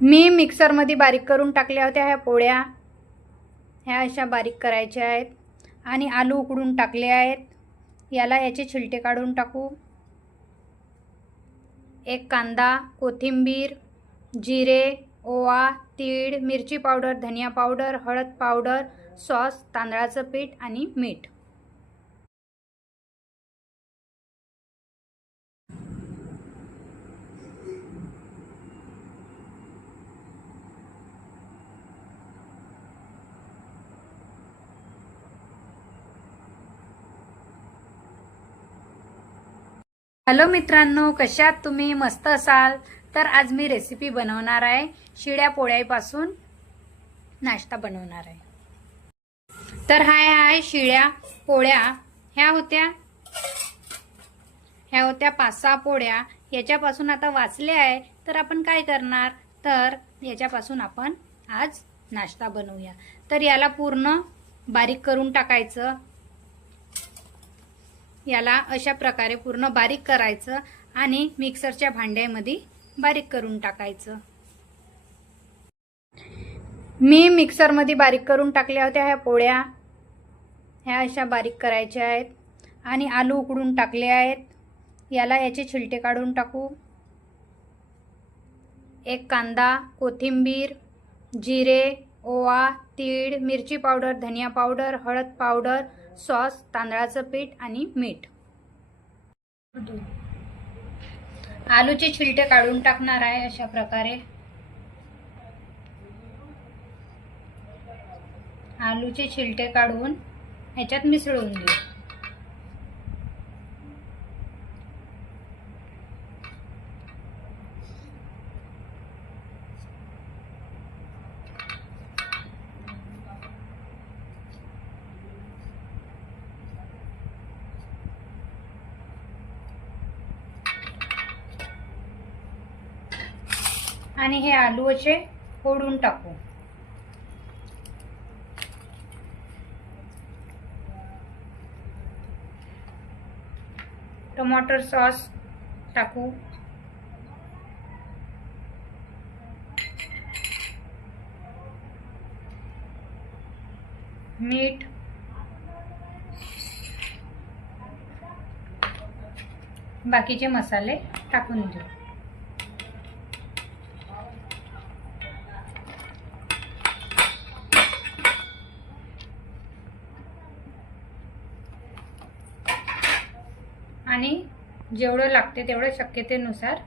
मी मिक्सरमध्ये बारीक करून टाकल्या होत्या ह्या पोळ्या. ह्या अशा बारीक करायच्या आहेत. आणि आलू उकडून टाकले आहेत. याला याचे छिलटे काढून टाकू. एक कांदा, कोथिंबीर, जिरे, ओवा, तीळ, मिरची पावडर, धनिया पावडर, हळद पावडर, सॉस, तांदळाचं पीठ आणि मीठ. हॅलो मित्रांनो, कशा आहात तुम्ही? मस्त असाल तर आज मी रेसिपी बनवणार आहे. शिळ्या पोळ्यापासून नाश्ता बनवणार आहे. तर हाय शिळ्या पोळ्या. ह्या होत्या 5-6 पोळ्या. याच्यापासून आता वाचल्या आहे तर आपण काय करणार, तर याच्यापासून आपण आज नाश्ता बनवूया. तर याला पूर्ण बारीक करून टाकायचं. याला अशा प्रकारे पूर्ण बारीक करायचं आणि मिक्सरच्या भांड्यामध्ये बारीक करून टाकायचं. मी मिक्सरमध्ये बारीक करून टाकल्या होत्या ह्या पोळ्या. ह्या अशा बारीक करायच्या आहेत. आणि आलू उकडून टाकले आहेत. याला याचे छिलटे काढून टाकू. एक कांदा, कोथिंबीर, जिरे, ओवा, तीळ, मिरची पावडर, धनिया पावडर, हळद पावडर, सॉस, तांदळाचं पीठ आणि मीठ. आलूचे छिलटे काढून टाकणार आहे अशा प्रकारे. आलूचे छिलटे काढून ह्याच्यात मिसळून देऊ. आणि हे आलू असे फोडून टाकू. टमाटर सॉस टाकू. मीठ, बाकीचे मसाले टाकून देऊ. आणि जेवढं लागते तेवढं शक्यतेनुसार